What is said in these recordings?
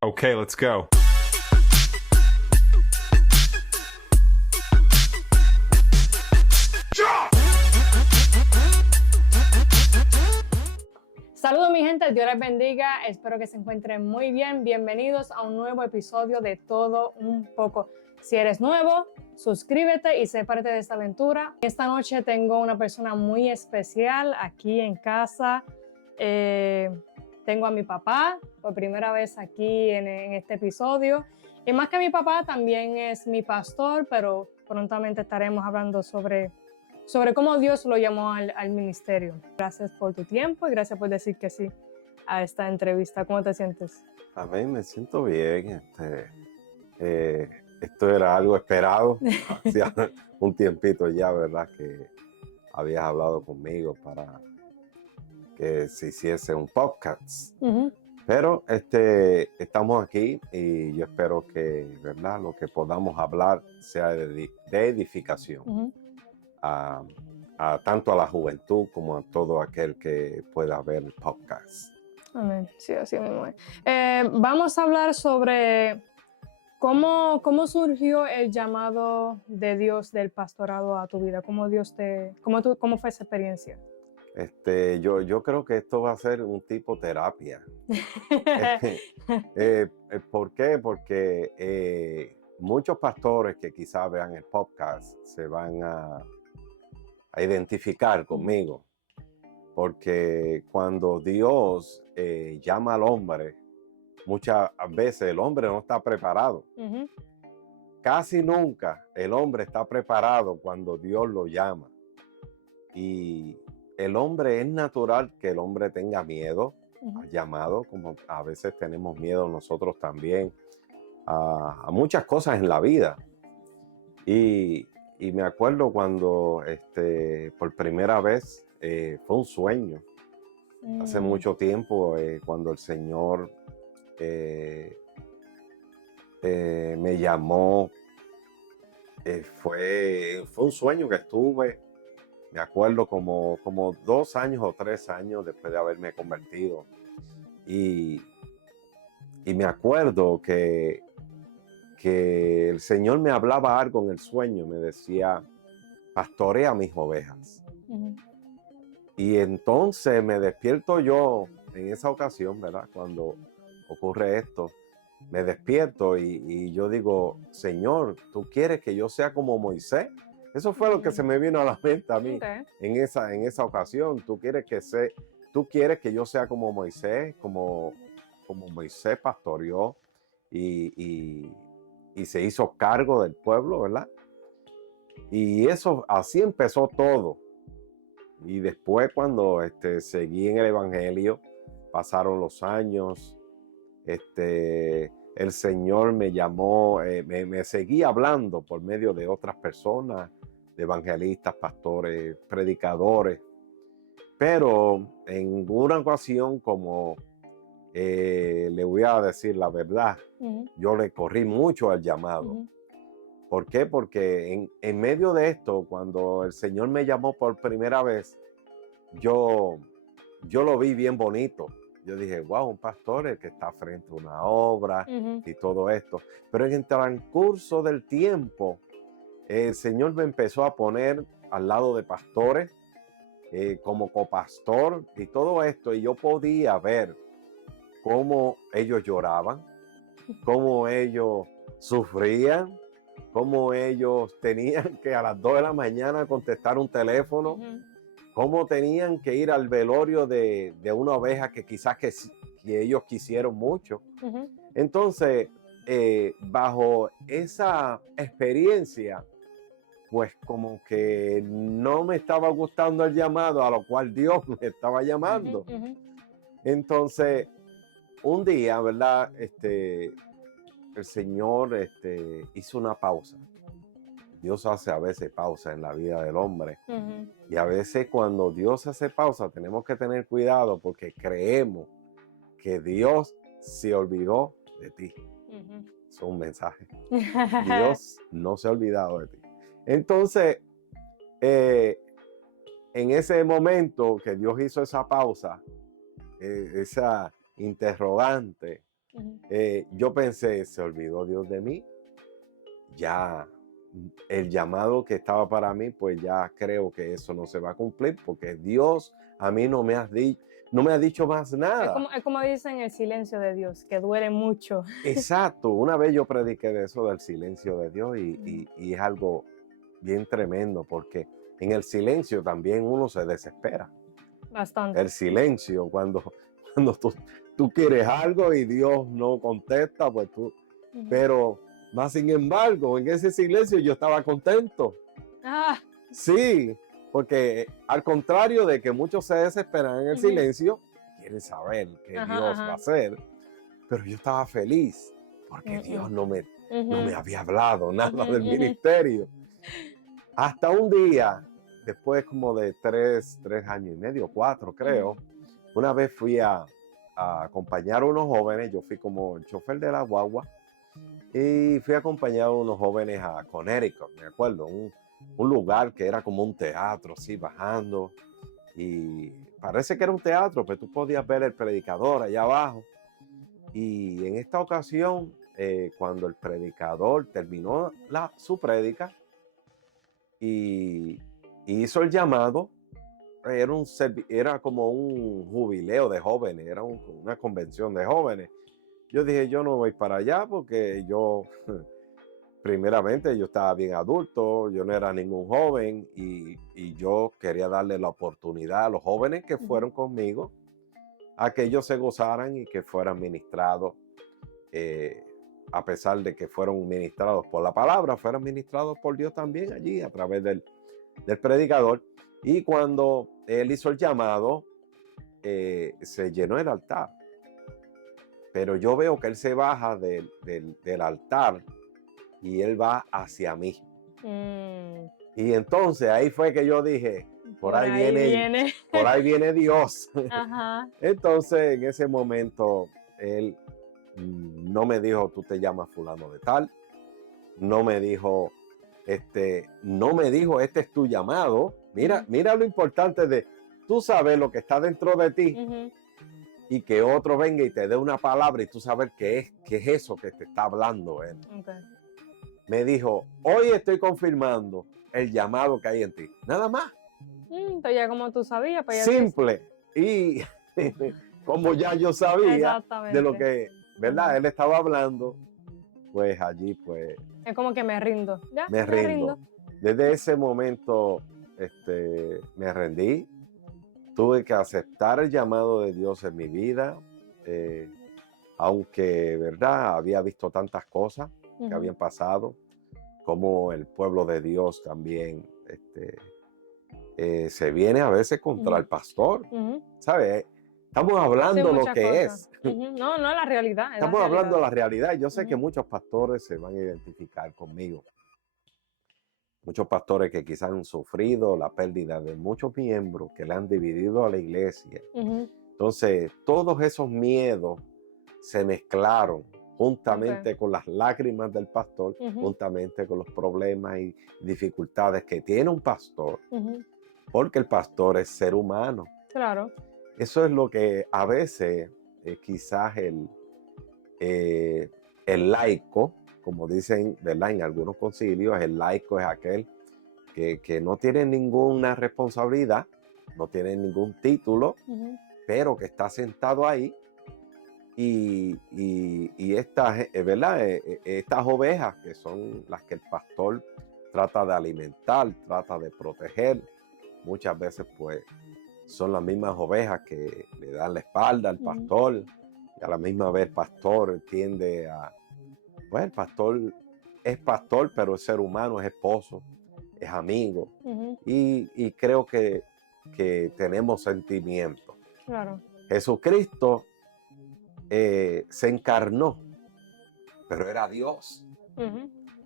Okay, let's go. Saludos mi gente, Dios les bendiga, espero que se encuentren muy bien. Bienvenidos a un nuevo episodio de Todo Un Poco. Si eres nuevo, suscríbete y sé parte de esta aventura. Esta noche tengo una persona muy especial aquí en casa. Tengo a mi papá por primera vez aquí en este episodio. Y más que mi papá, también es mi pastor, pero prontamente estaremos hablando sobre cómo Dios lo llamó al ministerio. Gracias por tu tiempo y gracias por decir que sí a esta entrevista. ¿Cómo te sientes? A mí me siento bien. Esto era algo esperado. Hacía un tiempito ya, ¿verdad? Que habías hablado conmigo para que se hiciese un podcast. Uh-huh. Pero estamos aquí y yo espero que, ¿verdad? Lo que podamos hablar sea de edificación. Uh-huh. Tanto a la juventud como a todo aquel que pueda ver el podcast. Amén. Sí, así mismo es. Vamos a hablar sobre cómo surgió el llamado de Dios del pastorado a tu vida. ¿Cómo fue esa experiencia? Yo creo que esto va a ser un tipo terapia. ¿Por qué? Porque muchos pastores que quizás vean el podcast se van a identificar conmigo. Porque cuando Dios llama al hombre, muchas veces el hombre no está preparado. Uh-huh. Casi nunca el hombre está preparado cuando Dios lo llama. Y el hombre, es natural que el hombre tenga miedo al llamado, como a veces tenemos miedo nosotros también a muchas cosas en la vida. Y me acuerdo cuando por primera vez fue un sueño. Hace mucho tiempo, cuando el Señor me llamó, fue un sueño que estuve, me acuerdo, como 2 años o 3 años después de haberme convertido. Y me acuerdo que el Señor me hablaba algo en el sueño, me decía, pastorea mis ovejas. Uh-huh. Y entonces me despierto yo en esa ocasión, ¿verdad? Cuando ocurre esto, me despierto y yo digo, Señor, ¿tú quieres que yo sea como Moisés? Eso fue lo que se me vino a la mente a mí. Okay. en esa ocasión. ¿Tú quieres que yo sea como Moisés, como Moisés pastoreó y se hizo cargo del pueblo, ¿verdad? Y eso, así empezó todo. Y después, cuando seguí en el evangelio, pasaron los años, el Señor me llamó, me seguía hablando por medio de otras personas, de evangelistas, pastores, predicadores. Pero en una ocasión, como le voy a decir la verdad, Uh-huh. yo le corrí mucho al llamado. Uh-huh. ¿Por qué? Porque en medio de esto, cuando el Señor me llamó por primera vez, yo lo vi bien bonito. Yo dije, wow, un pastor el que está frente a una obra. Uh-huh. Y todo esto. Pero en el transcurso del tiempo, el Señor me empezó a poner al lado de pastores, como copastor y todo esto. Y yo podía ver cómo ellos lloraban, cómo ellos sufrían, cómo ellos tenían que a las 2 de la mañana contestar un teléfono, Uh-huh. cómo tenían que ir al velorio de una oveja que quizás que ellos quisieron mucho. Uh-huh. Entonces, bajo esa experiencia, pues como que no me estaba gustando el llamado a lo cual Dios me estaba llamando. Uh-huh. Entonces, un día, ¿verdad? El Señor hizo una pausa. Dios hace a veces pausa en la vida del hombre. Uh-huh. Y a veces cuando Dios hace pausa tenemos que tener cuidado porque creemos que Dios se olvidó de ti. Uh-huh. Es un mensaje. Dios no se ha olvidado de ti. Entonces, en ese momento que Dios hizo esa pausa, esa interrogante, Uh-huh. yo pensé, ¿se olvidó Dios de mí? Ya el llamado que estaba para mí, pues ya creo que eso no se va a cumplir porque Dios a mí no me ha dicho más nada. Es como dicen el silencio de Dios, que duele mucho. Exacto, una vez yo prediqué de eso del silencio de Dios y es algo bien tremendo porque en el silencio también uno se desespera. Bastante. El silencio, cuando tú quieres algo y Dios no contesta, pues tú, pero más sin embargo, en ese silencio yo estaba contento. Ah, Sí, porque al contrario de que muchos se desesperan en el silencio, quieren saber qué Dios va a hacer, pero yo estaba feliz porque Dios no me había hablado nada del ministerio. Hasta un día, después como de 3 años y medio, 4 creo, una vez fui a acompañar a unos jóvenes, yo fui como el chofer de la guagua, y fui a acompañar a unos jóvenes a Connecticut, me acuerdo, un lugar que era como un teatro, así bajando, y parece que era un teatro, pero tú podías ver el predicador allá abajo. Y en esta ocasión, cuando el predicador terminó su prédica y hizo el llamado, era como un jubileo de jóvenes, era una convención de jóvenes. Yo dije, yo no voy para allá porque yo, primeramente, yo estaba bien adulto, yo no era ningún joven y yo quería darle la oportunidad a los jóvenes que fueron conmigo a que ellos se gozaran y que fueran ministrados, a pesar de que fueron ministrados por la palabra, fueron ministrados por Dios también allí a través del predicador. Y cuando él hizo el llamado, se llenó el altar. Pero yo veo que él se baja del altar y él va hacia mí. Y entonces ahí fue que yo dije, por ahí viene Dios. Ajá. Entonces en ese momento él no me dijo, tú te llamas fulano de tal. No me dijo, este es tu llamado. Mira lo importante de tú sabes lo que está dentro de ti y que otro venga y te dé una palabra y tú sabes qué es eso que te está hablando él. Okay. Me dijo, hoy estoy confirmando el llamado que hay en ti. Nada más. Entonces ya como tú sabías. Pues simple. Y como ya yo sabía de lo que, ¿verdad? Él estaba hablando, pues allí pues... Es como que me rindo. ¿Ya? Me rindo. Desde ese momento me rendí. Tuve que aceptar el llamado de Dios en mi vida, aunque, ¿verdad? Había visto tantas cosas que habían pasado, como el pueblo de Dios también se viene a veces contra el pastor, ¿sabes? Estamos hablando lo que cosas. Es. No, la realidad. Estamos hablando de la realidad. Yo sé que muchos pastores se van a identificar conmigo. Muchos pastores que quizás han sufrido la pérdida de muchos miembros que le han dividido a la iglesia. Entonces, todos esos miedos se mezclaron juntamente con las lágrimas del pastor, juntamente con los problemas y dificultades que tiene un pastor, porque el pastor es ser humano. Claro. Eso es lo que a veces quizás el laico, como dicen, ¿verdad? En algunos concilios, el laico es aquel que no tiene ninguna responsabilidad, no tiene ningún título, pero que está sentado ahí y ¿verdad? Estas ovejas que son las que el pastor trata de alimentar, trata de proteger, muchas veces pues son las mismas ovejas que le dan la espalda al pastor y a la misma vez el pastor tiende a... Pues el pastor es pastor, pero es ser humano, es esposo, es amigo. Y creo que tenemos sentimientos. Claro. Jesucristo se encarnó, pero era Dios.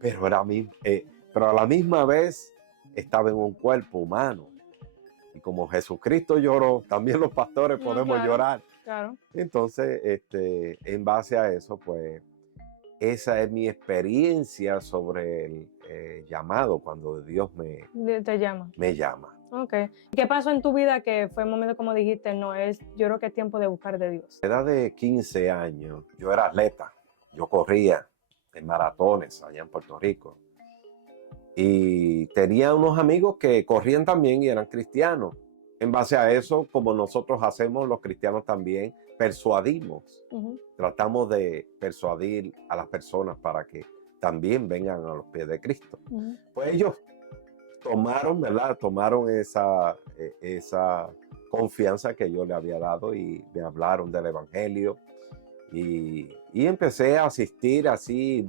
Pero a la misma vez estaba en un cuerpo humano. Y como Jesucristo lloró, también los pastores podemos llorar. Claro. Entonces, en base a eso, pues, esa es mi experiencia sobre llamado, cuando Dios Te llama. me llama. Ok. ¿Qué pasó en tu vida que fue el momento como dijiste, no, yo creo que es tiempo de buscar de Dios? A la edad de 15 años, yo era atleta. Yo corría en maratones allá en Puerto Rico. Y tenía unos amigos que corrían también y eran cristianos. En base a eso, como nosotros hacemos los cristianos también, persuadimos. Tratamos de persuadir a las personas para que también vengan a los pies de Cristo. Pues ellos tomaron, ¿verdad? Tomaron esa confianza que yo le había dado y me hablaron del Evangelio. Y empecé a asistir así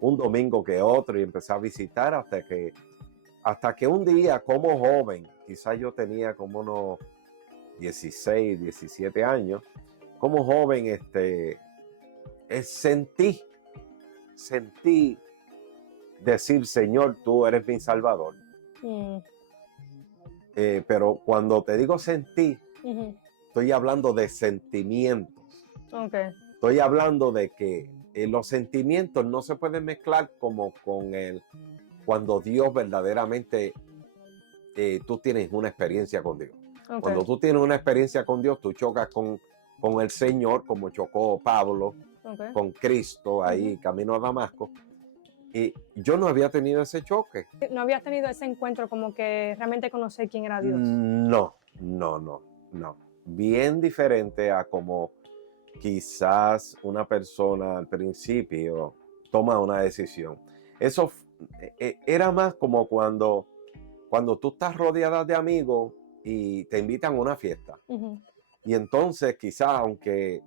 un domingo que otro y empecé a visitar hasta que un día como joven, quizás yo tenía como unos 16, 17 años, como joven sentí decir, Señor, tú eres mi Salvador. Pero cuando te digo sentí, estoy hablando de sentimientos. Okay. Estoy hablando de que los sentimientos no se pueden mezclar como con cuando Dios verdaderamente, tú tienes una experiencia con Dios. Okay. Cuando tú tienes una experiencia con Dios, tú chocas con el Señor, como chocó Pablo, okay, con Cristo ahí camino a Damasco. Y yo no había tenido ese choque. ¿No habías tenido ese encuentro como que realmente conocer quién era Dios? No. Bien diferente a como quizás una persona al principio toma una decisión. Eso era más como cuando tú estás rodeada de amigos y te invitan a una fiesta. Y entonces quizás, aunque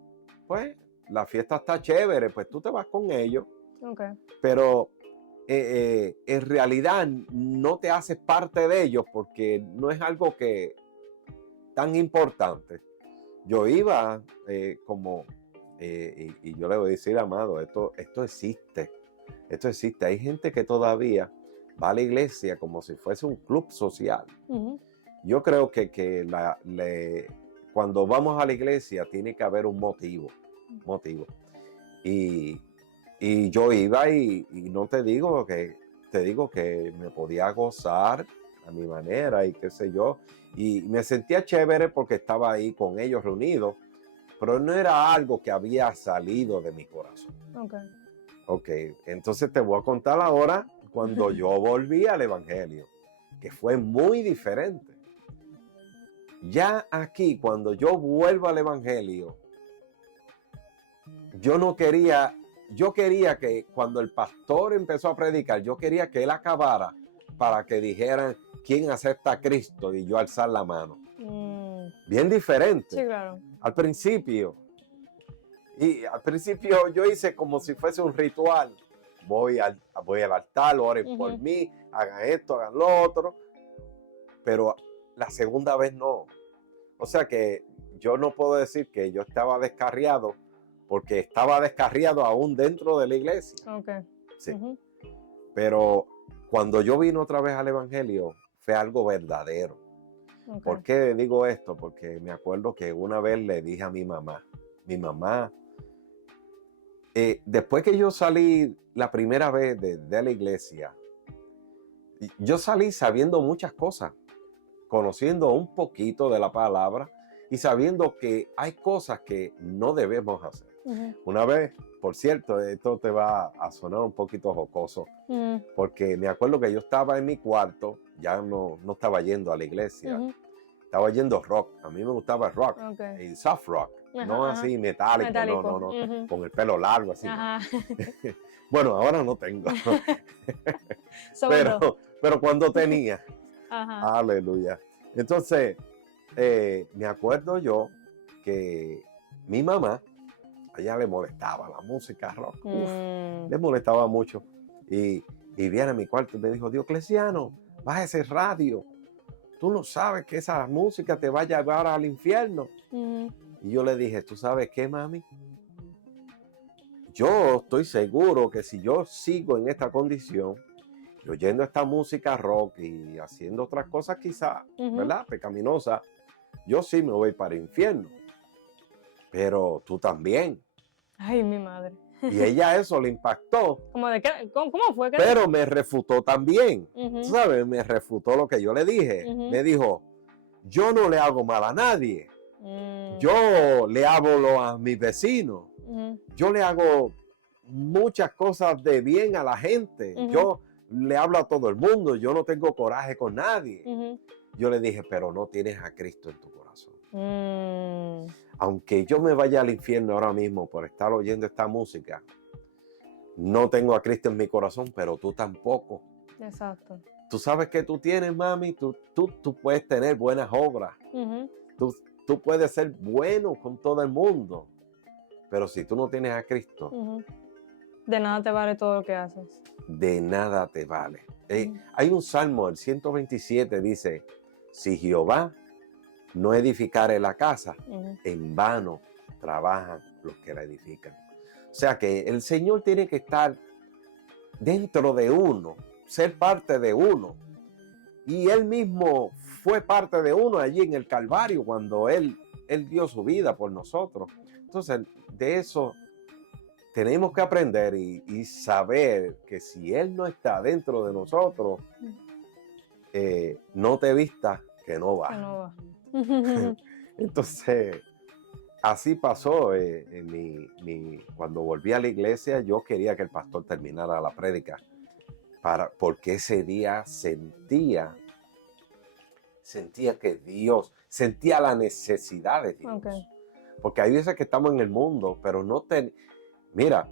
pues la fiesta está chévere, pues tú te vas con ellos. Okay. Pero en realidad no te haces parte de ellos porque no es algo que tan importante. Yo iba y yo le voy a decir, amado, esto existe. Esto existe. Hay gente que todavía va a la iglesia como si fuese un club social. Yo creo que cuando vamos a la iglesia tiene que haber un motivo. Y yo iba y no te digo que me podía gozar a mi manera y qué sé yo. Y me sentía chévere porque estaba ahí con ellos reunidos, pero no era algo que había salido de mi corazón. Ok, entonces te voy a contar ahora cuando yo volví al Evangelio, que fue muy diferente. Ya aquí, cuando yo vuelvo al Evangelio, yo quería que cuando el pastor empezó a predicar, yo quería que él acabara para que dijeran quién acepta a Cristo y yo alzar la mano. Bien diferente. Sí, claro. Al principio yo hice como si fuese un ritual. Voy al altar, oren por mí, hagan esto, hagan lo otro. Pero la segunda vez no. O sea que yo no puedo decir que yo estaba descarriado, porque estaba descarriado aún dentro de la iglesia. Okay. Sí. Pero cuando yo vine otra vez al Evangelio, fue algo verdadero. Okay. ¿Por qué digo esto? Porque me acuerdo que una vez le dije a mi mamá, después que yo salí la primera vez de la iglesia, yo salí sabiendo muchas cosas, conociendo un poquito de la palabra y sabiendo que hay cosas que no debemos hacer. Una vez, por cierto, esto te va a sonar un poquito jocoso, porque me acuerdo que yo estaba en mi cuarto, ya no estaba yendo a la iglesia, estaba yendo rock. A mí me gustaba el rock, el soft rock, no así metálico. No, con el pelo largo así. Bueno, ahora no tengo. pero cuando tenía, aleluya. Entonces, me acuerdo yo que mi mamá, a ella le molestaba la música rock, le molestaba mucho. Y viene a mi cuarto y me dijo, Diocleciano, baja ese radio. Tú no sabes que esa música te va a llevar al infierno. Y yo le dije, ¿tú sabes qué, mami? Yo estoy seguro que si yo sigo en esta condición, y oyendo esta música rock y haciendo otras cosas quizás, ¿verdad? Pecaminosas, yo sí me voy para el infierno. Pero tú también. Ay, mi madre. Y ella eso le impactó, ¿Cómo de qué? ¿Cómo fue que? pero me refutó también. Ujú, Tú sabes, me refutó lo que yo le dije. Ujú. Me dijo, yo no le hago mal a nadie. mm, Yo le hablo a mis vecinos. ujú, Yo le hago muchas cosas de bien a la gente. Ujú. Yo le hablo a todo el mundo. Yo no tengo coraje con nadie. ujú, Yo le dije, pero no tienes a Cristo en tu corazón. mm, Aunque yo me vaya al infierno ahora mismo por estar oyendo esta música, no tengo a Cristo en mi corazón, pero tú tampoco. Exacto. Tú sabes que tú tienes, mami, tú puedes tener buenas obras. Ujú, Tú puedes ser bueno con todo el mundo. Pero si tú no tienes a Cristo, ujú. De nada te vale todo lo que haces. de nada te vale. Ujú. Hay un salmo, el 127, dice, si Jehová no edificare la casa, Ujú, en vano trabajan los que la edifican. O sea que el Señor tiene que estar dentro de uno, ser parte de uno. Y Él mismo fue parte de uno allí en el Calvario cuando Él dio su vida por nosotros. Entonces, de eso tenemos que aprender y saber que si Él no está dentro de nosotros, no te vistas que no que va. no va. Entonces, así pasó. Cuando volví a la iglesia, yo quería que el pastor terminara la prédica, porque ese día sentía que Dios, sentía la necesidad de Dios. Okay. Porque hay veces que estamos en el mundo, pero no te... Mira,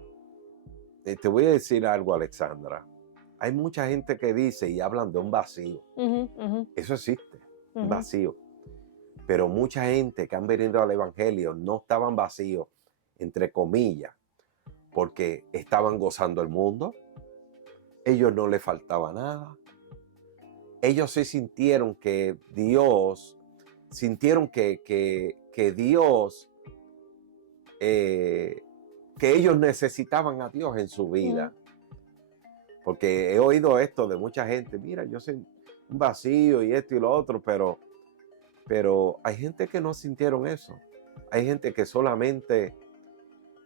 te voy a decir algo, Alexandra. Hay mucha gente que dice y hablan de un vacío. Ujú, ujú, Eso existe, un ujú. vacío. Pero mucha gente que han venido al evangelio no estaban vacíos, entre comillas, porque estaban gozando el mundo. Ellos no les faltaba nada. Ellos sí sintieron que Dios, que Dios, que ellos necesitaban a Dios en su vida. Porque he oído esto de mucha gente, mira, yo sé un vacío y esto y lo otro, pero hay gente que no sintieron eso. Hay gente que solamente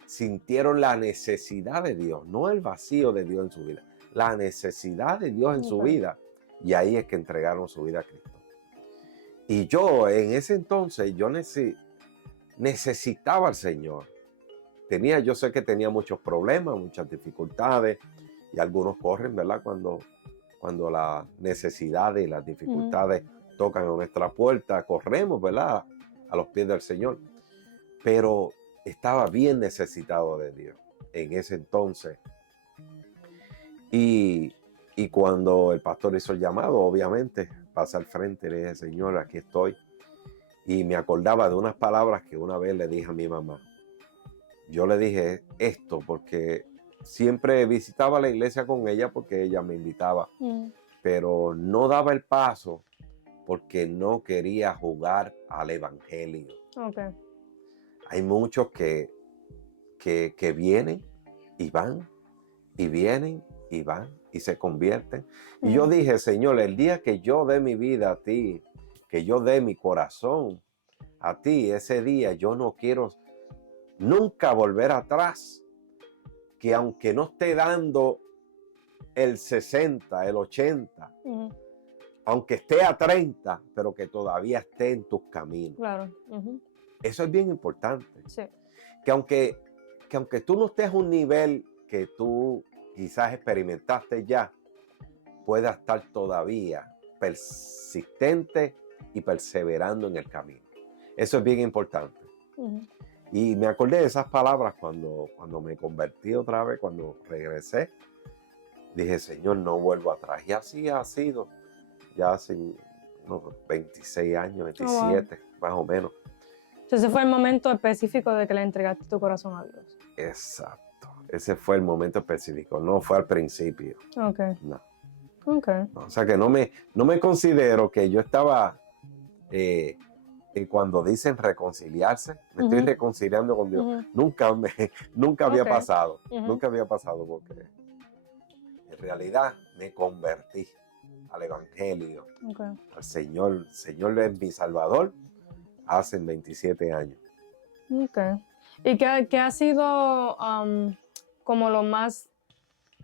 sintieron la necesidad de Dios, no el vacío de Dios en su vida, la necesidad de Dios en su vida. Y ahí es que entregaron su vida a Cristo. Y yo en ese entonces, yo necesitaba al Señor. Yo sé que tenía muchos problemas, muchas dificultades, y algunos corren, ¿verdad? Cuando las necesidades y las dificultades tocan a nuestra puerta, corremos, ¿verdad? A los pies del Señor. Pero estaba bien necesitado de Dios en ese entonces. Y cuando el pastor hizo el llamado, obviamente, pasé al frente y le dije, Señor, aquí estoy. Y me acordaba de unas palabras que una vez le dije a mi mamá. Yo le dije esto porque siempre visitaba la iglesia con ella porque ella me invitaba, pero no daba el paso porque no quería jugar al evangelio. Okay. Hay muchos que vienen y van, y vienen y van, y se convierten. Y yo dije, Señor, el día que yo dé mi vida a ti, que yo dé mi corazón a ti, ese día yo no quiero nunca volver atrás, que aunque no esté dando el 60, el 80, aunque esté a 30, pero que todavía esté en tus caminos. Claro. Eso es bien importante. Sí. Que aunque tú no estés a un nivel que tú quizás experimentaste ya, puedas estar todavía persistente y perseverando en el camino. Eso es bien importante. Y me acordé de esas palabras cuando me convertí otra vez, cuando regresé. Dije, Señor, no vuelvo atrás. Y así ha sido. Ya hace unos 26 años, 27, más o menos. Entonces fue el momento específico de que le entregaste tu corazón a Dios. Exacto. Ese fue el momento específico. No fue al principio. Ok. No. Okay. No, o sea que no me considero que yo estaba... cuando dicen reconciliarse, me estoy reconciliando con Dios. Nunca había pasado. Nunca había pasado porque en realidad me convertí al evangelio, al Señor. El Señor es mi Salvador hace 27 años. Okay. ¿Y qué ha sido como lo más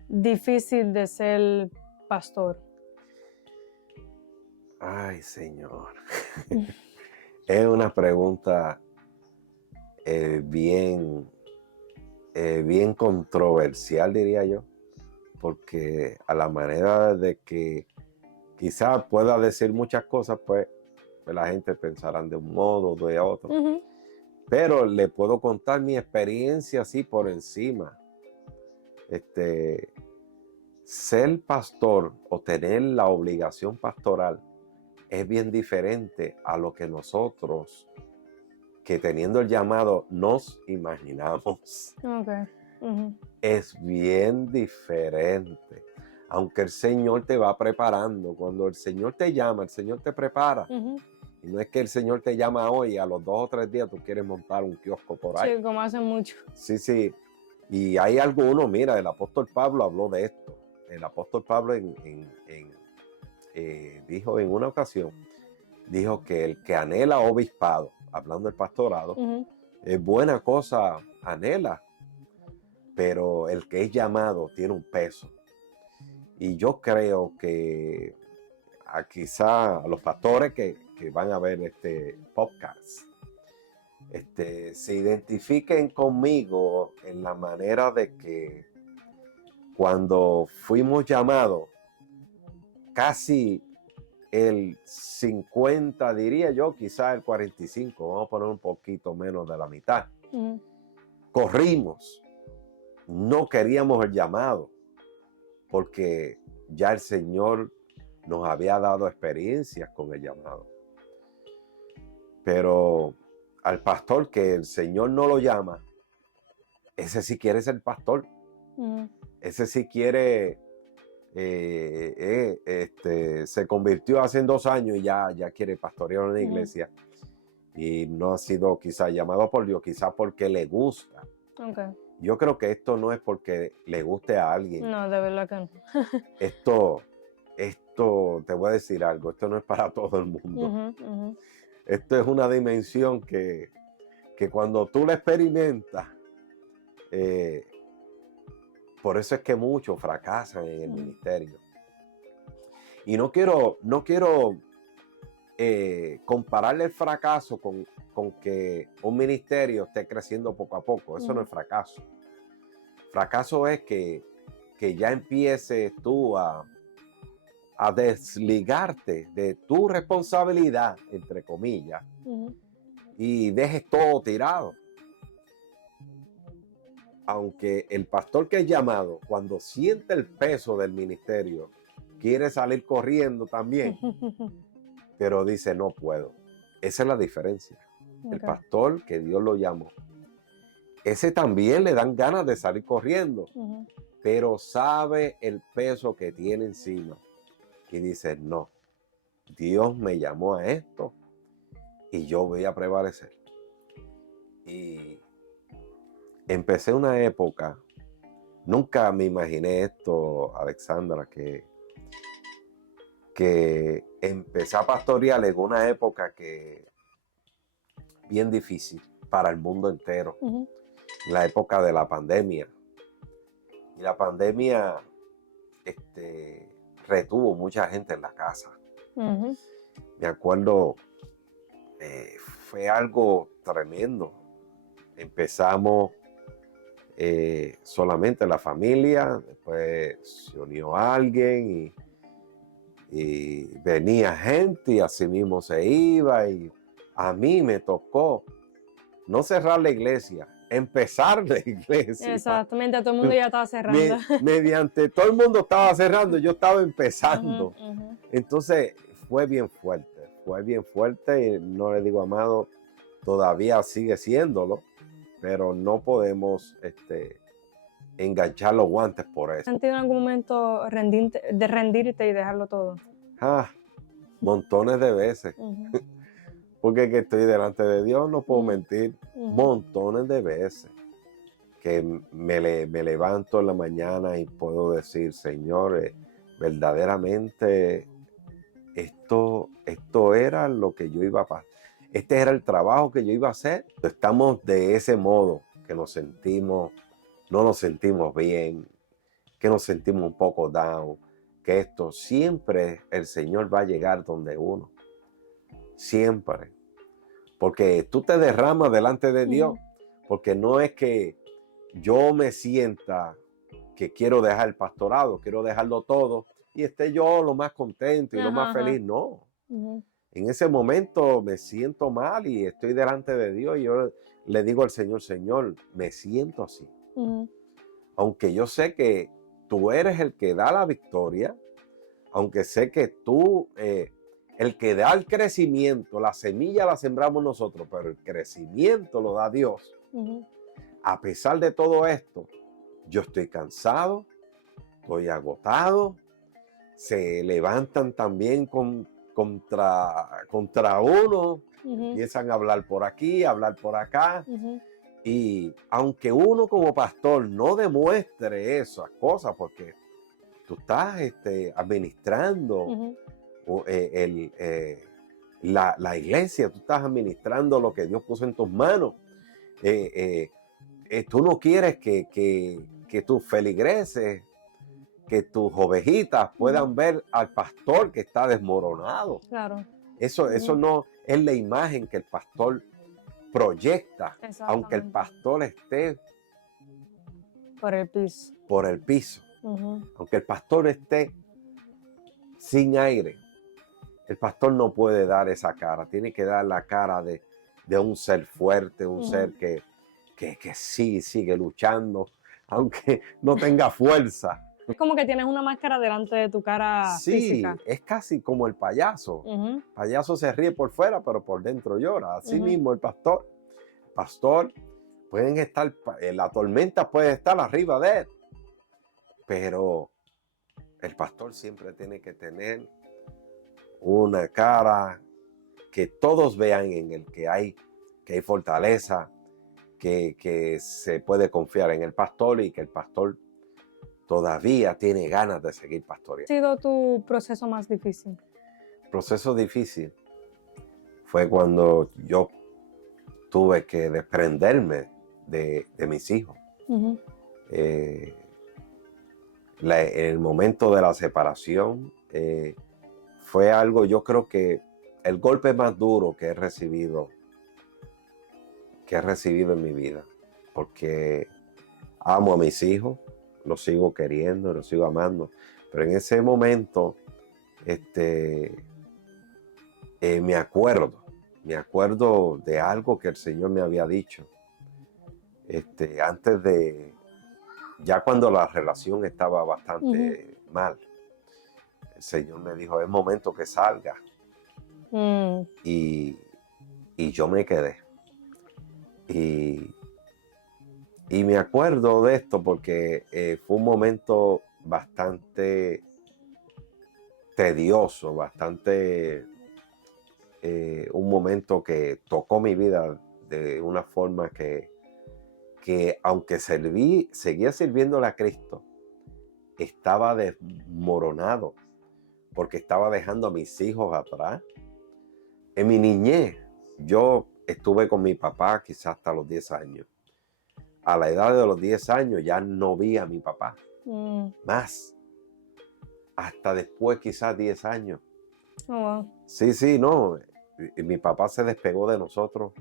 difícil de ser pastor? Ay, Señor. Es una pregunta bien, bien controversial, diría yo, porque a la manera de que quizás pueda decir muchas cosas, pues la gente pensará de un modo o de otro. Ujú. Pero le puedo contar mi experiencia así por encima. Ser pastor o tener la obligación pastoral es bien diferente a lo que nosotros, que teniendo el llamado, nos imaginamos. Okay. Ujú. Es bien diferente. Aunque el Señor te va preparando, cuando el Señor te llama, el Señor te prepara. Ujú. Y no es que el Señor te llama hoy y a los 2 o 3 días tú quieres montar un kiosco por ahí. Sí, como hacen mucho. Sí, sí. Y hay algunos, mira, el apóstol Pablo habló de esto. El apóstol Pablo dijo en una ocasión, dijo que el que anhela obispado, hablando del pastorado, Ujú. es buena cosa anhela, pero el que es llamado tiene un peso. Y yo creo que quizá a los pastores que van a ver este podcast, se identifiquen conmigo en la manera de que cuando fuimos llamados, casi el 50, diría yo, quizá el 45, vamos a poner un poquito menos de la mitad. Ujú. Corrimos, no queríamos el llamado, porque ya el Señor nos había dado experiencias con el llamado. Pero al pastor que el Señor no lo llama, ese sí quiere ser pastor. Ujú. Ese sí quiere, se convirtió hace 2 años y ya quiere pastorear una iglesia. Y no ha sido quizá llamado por Dios, quizá porque le gusta. Okay. Yo creo que esto no es porque le guste a alguien. No, de verdad que no. Esto, te voy a decir algo, esto no es para todo el mundo. Ujú, ujú. Esto es una dimensión que cuando tú la experimentas, por eso es que muchos fracasan en el ministerio. Y no quiero compararle el fracaso con que un ministerio esté creciendo poco a poco. Eso no es fracaso. Fracaso es que ya empieces tú a desligarte de tu responsabilidad, entre comillas, Ujú. y dejes todo tirado. Aunque el pastor que es llamado, cuando siente el peso del ministerio, quiere salir corriendo también, pero dice, no puedo. Esa es la diferencia. El Okay. pastor que Dios lo llamó, ese también le dan ganas de salir corriendo, Ujú. pero sabe el peso que tiene encima. Y dice, no, Dios me llamó a esto y yo voy a prevalecer. Y empecé una época, nunca me imaginé esto, Alexandra, que empecé a pastorear en una época que bien difícil para el mundo entero, Ujú. la época de la pandemia. Y la pandemia retuvo mucha gente en la casa. Ujú. Me acuerdo, fue algo tremendo. Empezamos solamente la familia, después se unió alguien y venía gente y así mismo se iba. Y a mí me tocó no cerrar la iglesia, empezar la iglesia. Exactamente, todo el mundo ya estaba cerrando. Mediante todo el mundo estaba cerrando, yo estaba empezando. Ujú, ujú. Entonces fue bien fuerte y no le digo, amado, todavía sigue siéndolo, pero no podemos enganchar los guantes por ¿Has eso. sentido en algún momento de rendirte y dejarlo todo? Montones de veces, Ujú, porque que estoy delante de Dios, no puedo Mm. mentir, ujú. montones de veces que me levanto en la mañana y puedo decir, Señor, verdaderamente esto era lo que yo iba a pasar. Este era el trabajo que yo iba a hacer. Estamos de ese modo que nos sentimos no nos sentimos bien, que nos sentimos un poco down, que esto siempre el Señor va a llegar donde uno. Siempre. Porque tú te derramas delante de Dios, porque no es que yo me sienta que quiero dejar el pastorado, quiero dejarlo todo y esté yo lo más contento y lo más feliz. No. En ese momento me siento mal y estoy delante de Dios y yo le digo al Señor, Señor, me siento así. Aunque yo sé que tú eres el que da la victoria, aunque sé que tú, el que da el crecimiento, la semilla la sembramos nosotros, pero el crecimiento lo da Dios. A pesar de todo esto, yo estoy cansado, estoy agotado, se levantan también contra uno, empiezan a hablar por aquí, a hablar por acá. Y aunque uno como pastor no demuestre esas cosas, porque tú estás administrando la iglesia, tú estás administrando lo que Dios puso en tus manos. Tú no quieres que tus feligreses, que tus ovejitas puedan ver al pastor que está desmoronado. Claro. Eso no es la imagen que el pastor proyecta, aunque el pastor esté por el piso. Por el piso. Aunque el pastor esté sin aire, el pastor no puede dar esa cara. Tiene que dar la cara de un ser fuerte, un ser que sí sigue luchando, aunque no tenga fuerza. Es como que tienes una máscara delante de tu cara física. Sí, es casi como el payaso. El payaso se ríe por fuera, pero por dentro llora. Así mismo el pastor. El pastor, pueden estar, la tormenta puede estar arriba de él, pero el pastor siempre tiene que tener una cara que todos vean en el que hay fortaleza, que se puede confiar en el pastor y que el pastor todavía tiene ganas de seguir pastoreando. ¿Cuál ha sido tu proceso más difícil? El proceso difícil fue cuando yo tuve que desprenderme de mis hijos. El momento de la separación fue algo, yo creo que el golpe más duro que he recibido en mi vida, porque amo a mis hijos, los sigo queriendo, los sigo amando, pero en ese momento me acuerdo de algo que el Señor me había dicho antes de, ya cuando la relación estaba bastante mal. El Señor me dijo, es momento que salga. Y yo me quedé. Y me acuerdo de esto porque fue un momento bastante tedioso, un momento que tocó mi vida de una forma que aunque seguía sirviéndole a Cristo, estaba desmoronado porque estaba dejando a mis hijos atrás. En mi niñez, yo estuve con mi papá quizás hasta los 10 años. A la edad de los 10 años ya no vi a mi papá. Más. Hasta después quizás 10 años. Oh, wow. Sí, no. Mi papá se despegó de nosotros.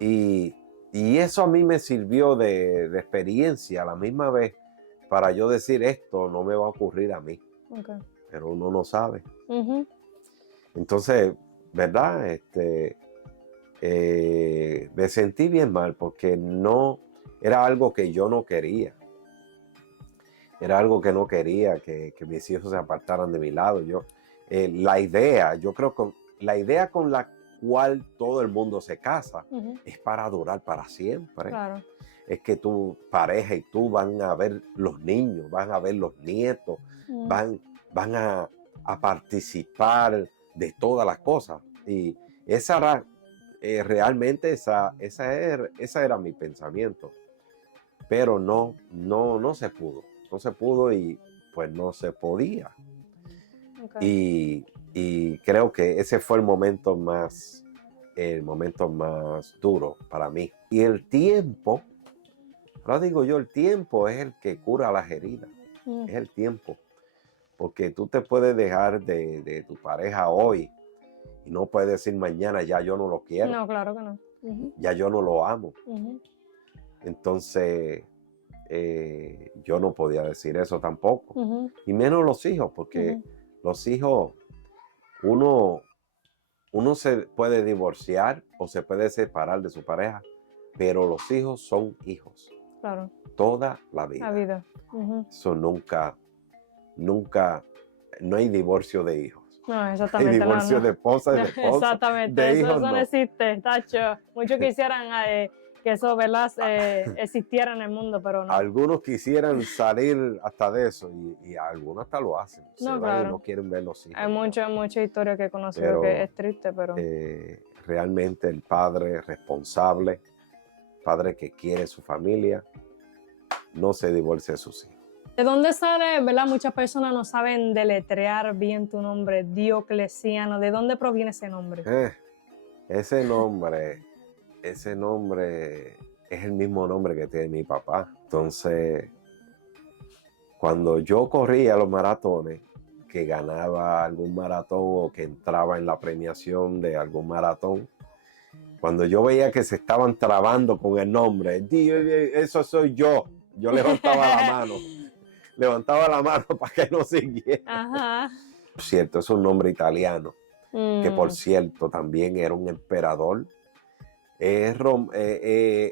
Y eso a mí me sirvió de experiencia a la misma vez para yo decir, esto no me va a ocurrir a mí. Okay. Pero uno no sabe. Entonces, ¿verdad? Me sentí bien mal porque no era algo que yo no quería. Era algo que no quería, que mis hijos se apartaran de mi lado. Yo creo que la idea con la cual todo el mundo se casa es para durar para siempre. Claro. Es que tu pareja y tú van a ver los niños, van a ver los nietos, van a participar de todas las cosas. Y esa era realmente esa era mi pensamiento. Pero no se pudo. No se pudo y pues no se podía. Okay. Y creo que ese fue el momento más duro para mí. Y el tiempo Ahora digo yo, el tiempo es el que cura las heridas, Mm. es el tiempo. Porque tú te puedes dejar de tu pareja hoy y no puedes decir mañana, ya yo no lo quiero, No, claro que no. Ujú, ya yo no lo amo. ujú, Entonces, yo no podía decir eso tampoco. ujú, Y menos los hijos, porque ujú. los hijos, uno, uno se puede divorciar o se puede separar de su pareja, pero los hijos son hijos Claro, toda la la vida. vida. Ujú. Eso nunca, no hay divorcio de hijos. No, Hay exactamente, no, divorcio no. de esposa y No, de esposo, exactamente, de eso hijos no no. existe, tacho. Muchos quisieran que eso, ¿verdad? Existiera en el mundo, pero no. Algunos quisieran salir hasta de eso y algunos hasta lo hacen. Se No, van y claro. no quieren ver los hijos. Hay ni nada. mucha historia que he conocido Pero que es triste, pero... realmente el padre responsable, padre que quiere su familia, no se divorcia de sus hijos. ¿De dónde sale, verdad? Muchas personas no saben deletrear bien tu nombre, Diocleciano. ¿De dónde proviene ese nombre? Ese nombre es el mismo nombre que tiene mi papá. Entonces, cuando yo corría los maratones, que ganaba algún maratón o que entraba en la premiación de algún maratón, cuando yo veía que se estaban trabando con el nombre, eso soy yo levantaba la mano para que no siguiera. Ajá. Por cierto, es un nombre italiano, que por Mm, cierto también era un emperador.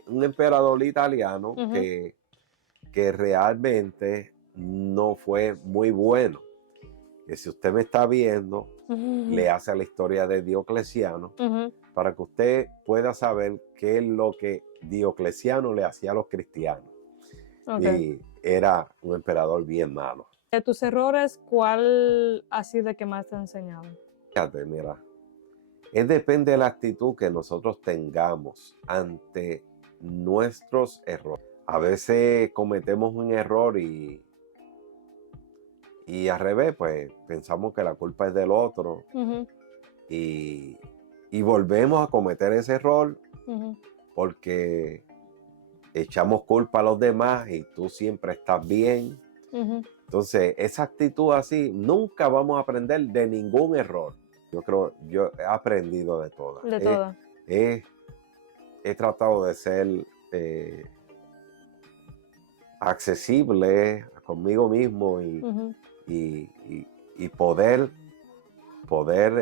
Un emperador italiano ujú, que realmente no fue muy bueno. Que si usted me está viendo, ujú, le hace a la historia de Diocleciano ujú. para que usted pueda saber qué es lo que Diocleciano le hacía a los cristianos. Ok. Y era un emperador bien malo. De tus errores, ¿cuál ha sido el que más te ha enseñado? Fíjate, mira, depende de la actitud que nosotros tengamos ante nuestros errores. A veces cometemos un error y al revés, pues pensamos que la culpa es del otro Ujú, y volvemos a cometer ese error ujú, porque echamos culpa a los demás y tú siempre estás bien. ujú. Entonces, esa actitud así, nunca vamos a aprender de ningún error. Yo he aprendido de todas. De todo. He tratado de ser accesible conmigo mismo Ujú. y poder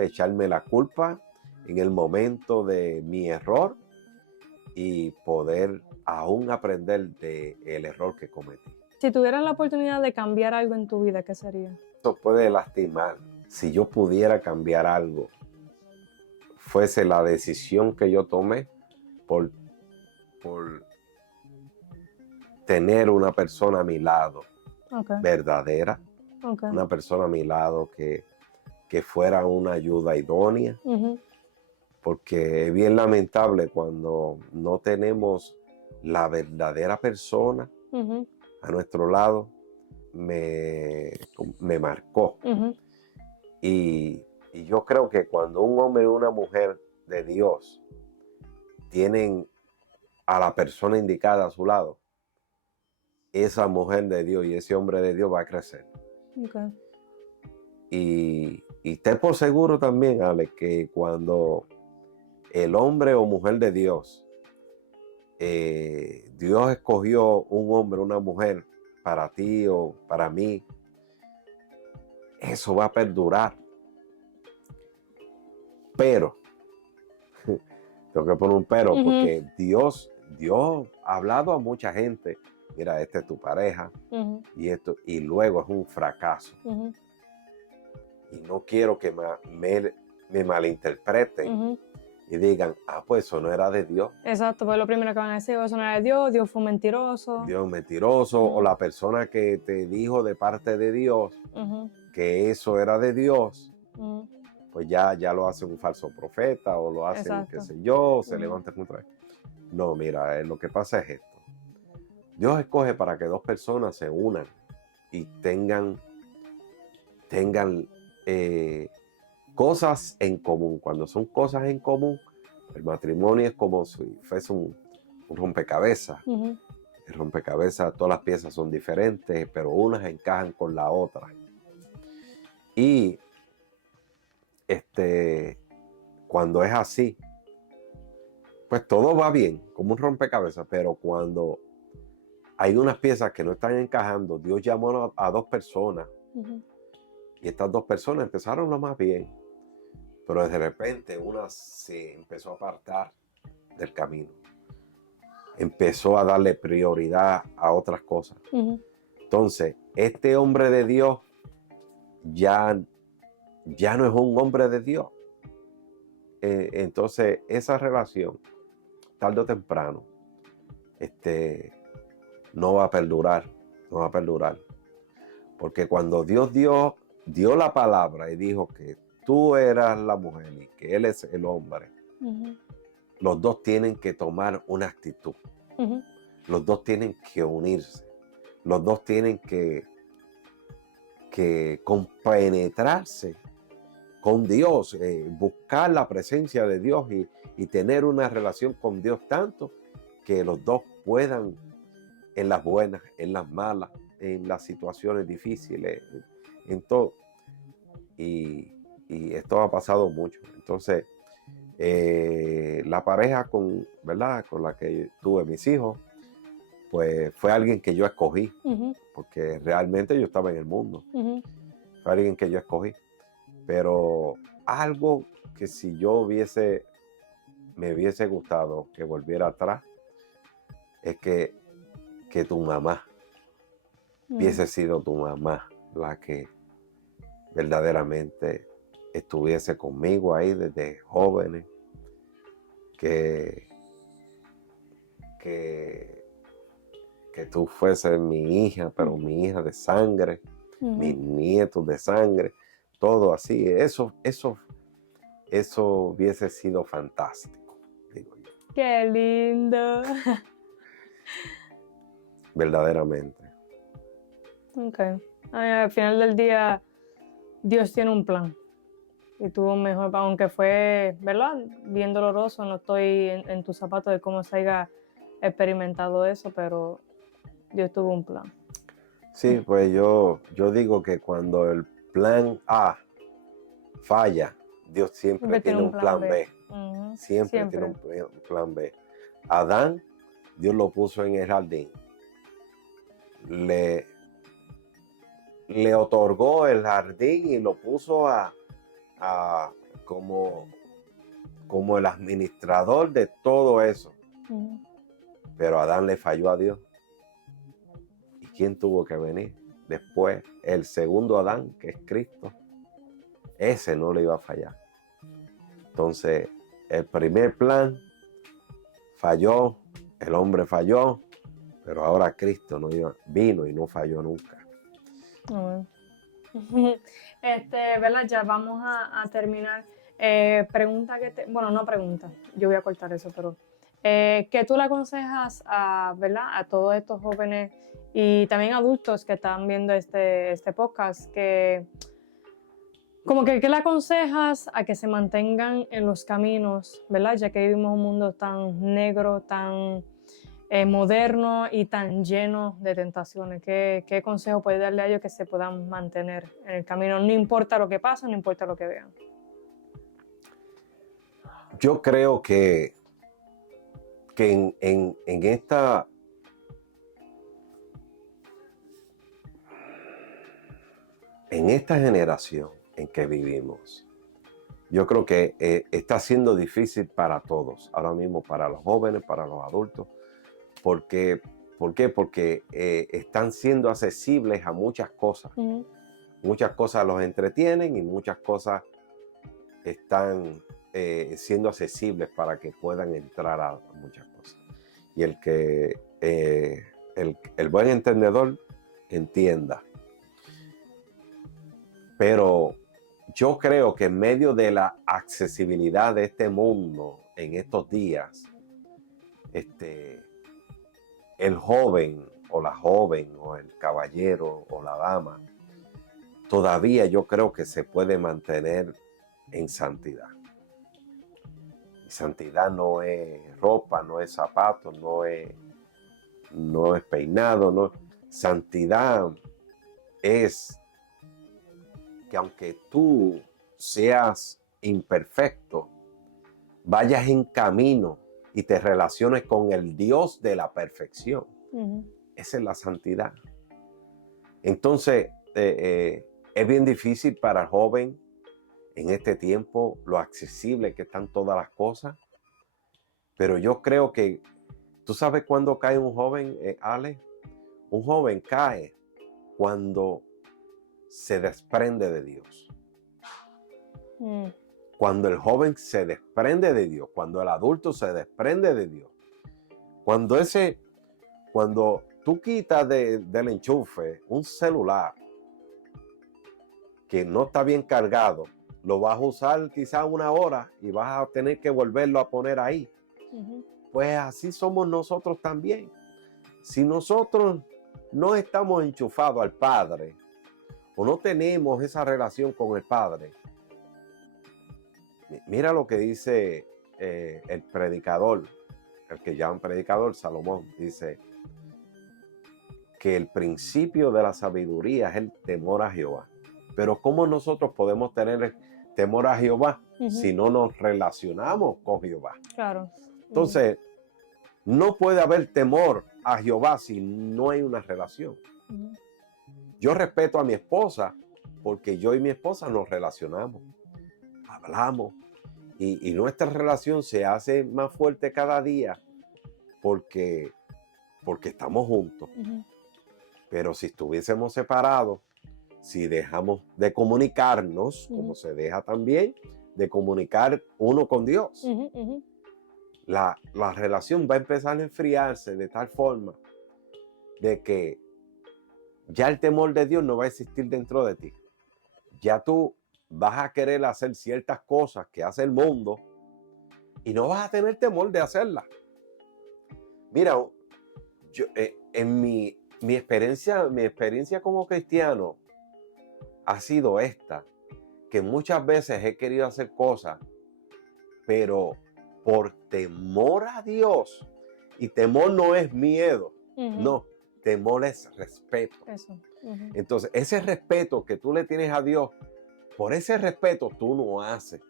echarme la culpa en el momento de mi error y poder aún aprender del error que cometí. Si tuvieras la oportunidad de cambiar algo en tu vida, ¿qué sería? Eso puede lastimar. Si yo pudiera cambiar algo, fuese la decisión que yo tomé por tener una persona a mi lado Ok, verdadera, ok. una persona a mi lado que fuera una ayuda idónea, Ujú, porque es bien lamentable cuando no tenemos la verdadera persona ujú, a nuestro lado. Me marcó. ujú, Y yo creo que cuando un hombre y una mujer de Dios tienen a la persona indicada a su lado, esa mujer de Dios y ese hombre de Dios va a crecer. ok. Y esté por seguro también, Ale, que cuando el hombre o mujer de Dios, Dios escogió un hombre o una mujer para ti o para mí, eso va a perdurar. Pero, tengo que poner un pero, Ujú, porque Dios ha hablado a mucha gente, mira, esta es tu pareja ujú, y luego es un fracaso. ujú, Y no quiero que me malinterpreten ujú. y digan, pues eso no era de Dios. Exacto, pues lo primero que van a decir, eso no era de Dios fue un mentiroso. Dios mentiroso, o Ujú, la persona que te dijo de parte de Dios ujú, que eso era de Dios, ujú. pues ya lo hace un falso profeta o lo hacen, qué Exacto. sé yo, se Ujú, levanta contra él. No, mira, lo que pasa es esto. Dios escoge para que dos personas se unan y tengan eh, cosas en común. Cuando son cosas en común, el matrimonio es como si fuese un rompecabezas. ujú. El rompecabezas, todas las piezas son diferentes, pero unas encajan con la otra. Y cuando es así, pues todo va bien, como un rompecabezas, pero cuando hay unas piezas que no están encajando, Dios llamó a dos personas y estas dos personas empezaron lo más bien, pero de repente una se empezó a apartar del camino, empezó a darle prioridad a otras cosas. Entonces, este hombre de Dios ya no es un hombre de Dios. Entonces, esa relación, tarde o temprano, no va a perdurar, no va a perdurar. Porque cuando Dios dio la palabra y dijo que tú eras la mujer y que él es el hombre, los dos tienen que tomar una actitud. Los dos tienen que unirse. Los dos tienen que compenetrarse con Dios, buscar la presencia de Dios y tener una relación con Dios tanto que los dos puedan, en las buenas, en las malas, en las situaciones difíciles, en todo. Y esto ha pasado mucho. Entonces, la pareja ¿verdad? Con la que tuve mis hijos, pues fue alguien que yo escogí, porque realmente yo estaba en el mundo. Fue alguien que yo escogí. Pero algo que si yo me hubiese gustado que volviera atrás, es que tu mamá hubiese sido tu mamá la que verdaderamente estuviese conmigo ahí desde jóvenes, que tú fueses mi hija, pero mi hija de sangre, mis nietos de sangre, todo así. Eso hubiese sido fantástico, digo yo. ¡Qué lindo! Verdaderamente. Ok. Al final del día, Dios tiene un plan. Y tuvo un mejor, aunque fue, ¿verdad? Bien doloroso, no estoy en tus zapatos de cómo se haya experimentado eso, pero Dios tuvo un plan. Sí, pues yo digo que cuando el plan A falla, Dios siempre tiene un plan B. Siempre tiene un plan B. Adán, Dios lo puso en el jardín. Le otorgó el jardín y lo puso como el administrador de todo eso. Pero Adán le falló a Dios. ¿Y quién tuvo que venir? Después, el segundo Adán, que es Cristo. Ese no le iba a fallar. Entonces, el primer plan falló, el hombre falló, pero ahora Cristo vino y no falló nunca. ¿Verdad? Ya vamos a terminar. Pregunta no pregunta, yo voy a cortar eso, pero ¿qué tú le aconsejas ¿verdad? A todos estos jóvenes y también adultos que están viendo este podcast? ¿Qué le aconsejas a que se mantengan en los caminos, ¿verdad? Ya que vivimos un mundo tan negro, tan moderno y tan lleno de tentaciones. ¿Qué consejo puede darle a ellos que se puedan mantener en el camino? No importa lo que pasa, no importa lo que vean. Yo creo que en esta generación en que vivimos, yo creo que está siendo difícil para todos, ahora mismo para los jóvenes, para los adultos. ¿Por qué? Porque están siendo accesibles a muchas cosas. Muchas cosas los entretienen y muchas cosas están siendo accesibles para que puedan entrar a muchas cosas. Y el buen entendedor entienda. Pero yo creo que en medio de la accesibilidad de este mundo en estos días, el joven o la joven o el caballero o la dama, todavía yo creo que se puede mantener en santidad. Y santidad no es ropa, no es zapatos, no es no es peinado, no. Santidad es que aunque tú seas imperfecto, vayas en camino y te relaciones con el Dios de la perfección. Esa es la santidad. Entonces, es bien difícil para el joven en este tiempo, lo accesible que están todas las cosas. Pero yo creo que, ¿tú sabes cuándo cae un joven, Ale? Un joven cae cuando se desprende de Dios. Cuando el joven se desprende de Dios, cuando el adulto se desprende de Dios, cuando tú quitas del enchufe un celular que no está bien cargado, lo vas a usar quizás 1 hora y vas a tener que volverlo a poner ahí. Pues así somos nosotros también. Si nosotros no estamos enchufados al Padre o no tenemos esa relación con el Padre, mira lo que dice el predicador, el que llaman predicador, Salomón, dice que el principio de la sabiduría es el temor a Jehová. Pero ¿cómo nosotros podemos tener el temor a Jehová si no nos relacionamos con Jehová? Claro. Entonces, no puede haber temor a Jehová si no hay una relación. Yo respeto a mi esposa porque yo y mi esposa nos relacionamos, hablamos y nuestra relación se hace más fuerte cada día porque estamos juntos. Pero si estuviésemos separados, si dejamos de comunicarnos, como se deja también de comunicar uno con Dios, la relación va a empezar a enfriarse de tal forma de que ya el temor de Dios no va a existir dentro de ti. Ya tú vas a querer hacer ciertas cosas que hace el mundo y no vas a tener temor de hacerlas. Mira, yo, en mi experiencia como cristiano ha sido esta, que muchas veces he querido hacer cosas, pero por temor a Dios, y temor no es miedo, no, temor es respeto. Eso. Entonces, ese respeto que tú le tienes a Dios, por ese respeto tú no haces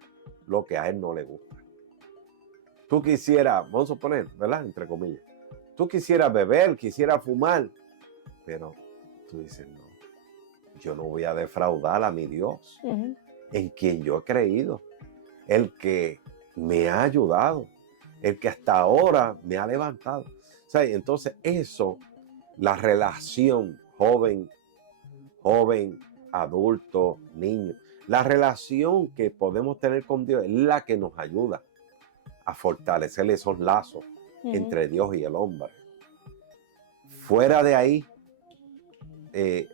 lo que a Él no le gusta. Tú quisieras, vamos a poner, ¿verdad? Entre comillas, tú quisieras beber, quisieras fumar, pero tú dices, no, yo no voy a defraudar a mi Dios, en quien yo he creído, el que me ha ayudado, el que hasta ahora me ha levantado. O sea, entonces eso, la relación joven, adulto, niño, la relación que podemos tener con Dios es la que nos ayuda a fortalecer esos lazos entre Dios y el hombre. Fuera de ahí,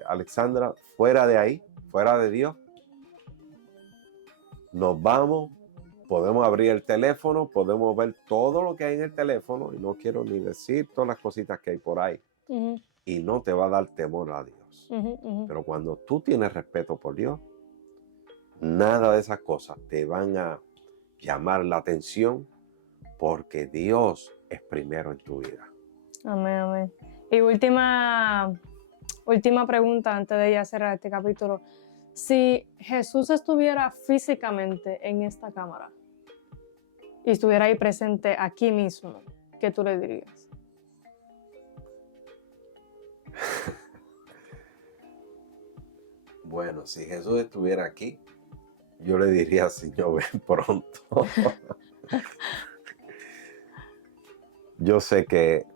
Alexandra, fuera de ahí, fuera de Dios, nos vamos, podemos abrir el teléfono, podemos ver todo lo que hay en el teléfono, y no quiero ni decir todas las cositas que hay por ahí, y no te va a dar temor a Dios. Pero cuando tú tienes respeto por Dios, nada de esas cosas te van a llamar la atención, porque Dios es primero en tu vida. Amén, amén. Y última pregunta antes de ya cerrar este capítulo. Si Jesús estuviera físicamente en esta cámara y estuviera ahí presente aquí mismo, ¿qué tú le dirías? Bueno, si Jesús estuviera aquí, yo le diría, Señor, ven pronto. Yo sé que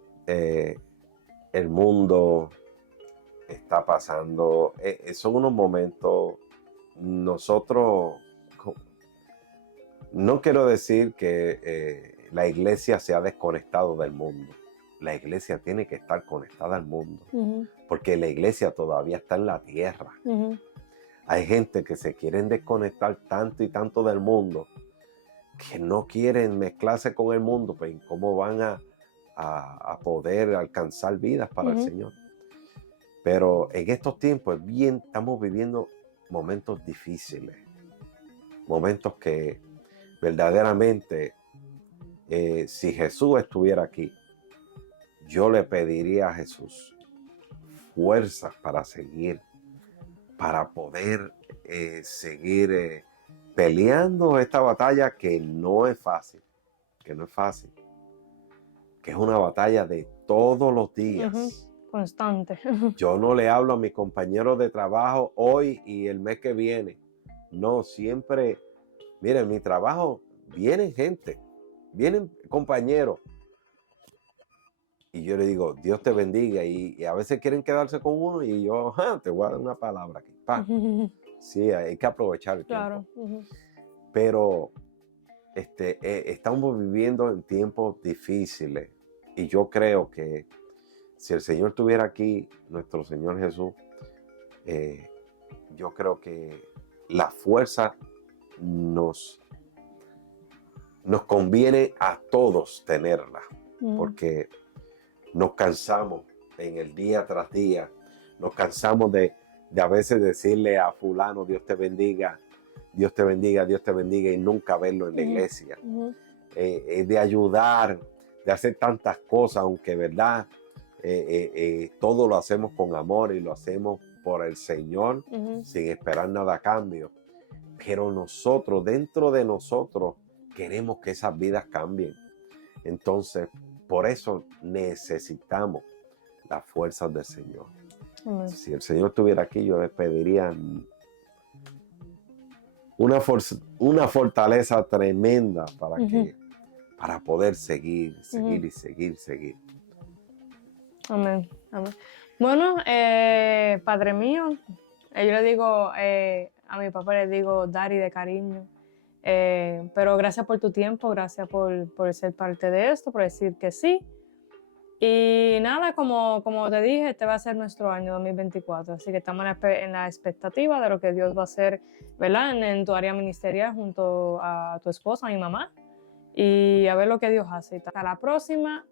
el mundo está pasando, son unos momentos, nosotros, no quiero decir que la iglesia se ha desconectado del mundo. La iglesia tiene que estar conectada al mundo, porque la iglesia todavía está en la tierra. Hay gente que se quieren desconectar tanto y tanto del mundo, que no quieren mezclarse con el mundo, pues ¿cómo van a poder alcanzar vidas para el Señor? Pero en estos tiempos estamos viviendo momentos difíciles, momentos que verdaderamente, si Jesús estuviera aquí, yo le pediría a Jesús fuerzas para seguir, para poder seguir peleando esta batalla que no es fácil, que es una batalla de todos los días. Constante. Yo no le hablo a mis compañeros de trabajo hoy y el mes que viene. No, siempre, miren, mi trabajo, vienen gente, vienen compañeros. Y yo le digo, Dios te bendiga. Y a veces quieren quedarse con uno y yo, te voy a dar una palabra aquí. Sí, hay que aprovechar el Claro. tiempo. Pero estamos viviendo en tiempos difíciles. Y yo creo que si el Señor estuviera aquí, nuestro Señor Jesús, yo creo que la fuerza nos conviene a todos tenerla, porque nos cansamos en el día tras día, nos cansamos de a veces decirle a fulano, Dios te bendiga, Dios te bendiga, Dios te bendiga, y nunca verlo en la iglesia. De ayudar, de hacer tantas cosas, aunque verdad, todo lo hacemos con amor y lo hacemos por el Señor, sin esperar nada a cambio. Pero nosotros, dentro de nosotros, queremos que esas vidas cambien. Entonces, por eso necesitamos las fuerzas del Señor. Si el Señor estuviera aquí, yo le pediría una fortaleza tremenda para poder seguir. Amén. Bueno, Padre mío, yo le digo a mi papá, le digo Daddy de cariño. Pero gracias por tu tiempo, gracias por ser parte de esto, por decir que sí. Y nada, como te dije, este va a ser nuestro año 2024, así que estamos en la expectativa de lo que Dios va a hacer, ¿verdad? En tu área ministerial junto a tu esposa, a mi mamá, y a ver lo que Dios hace. Hasta la próxima.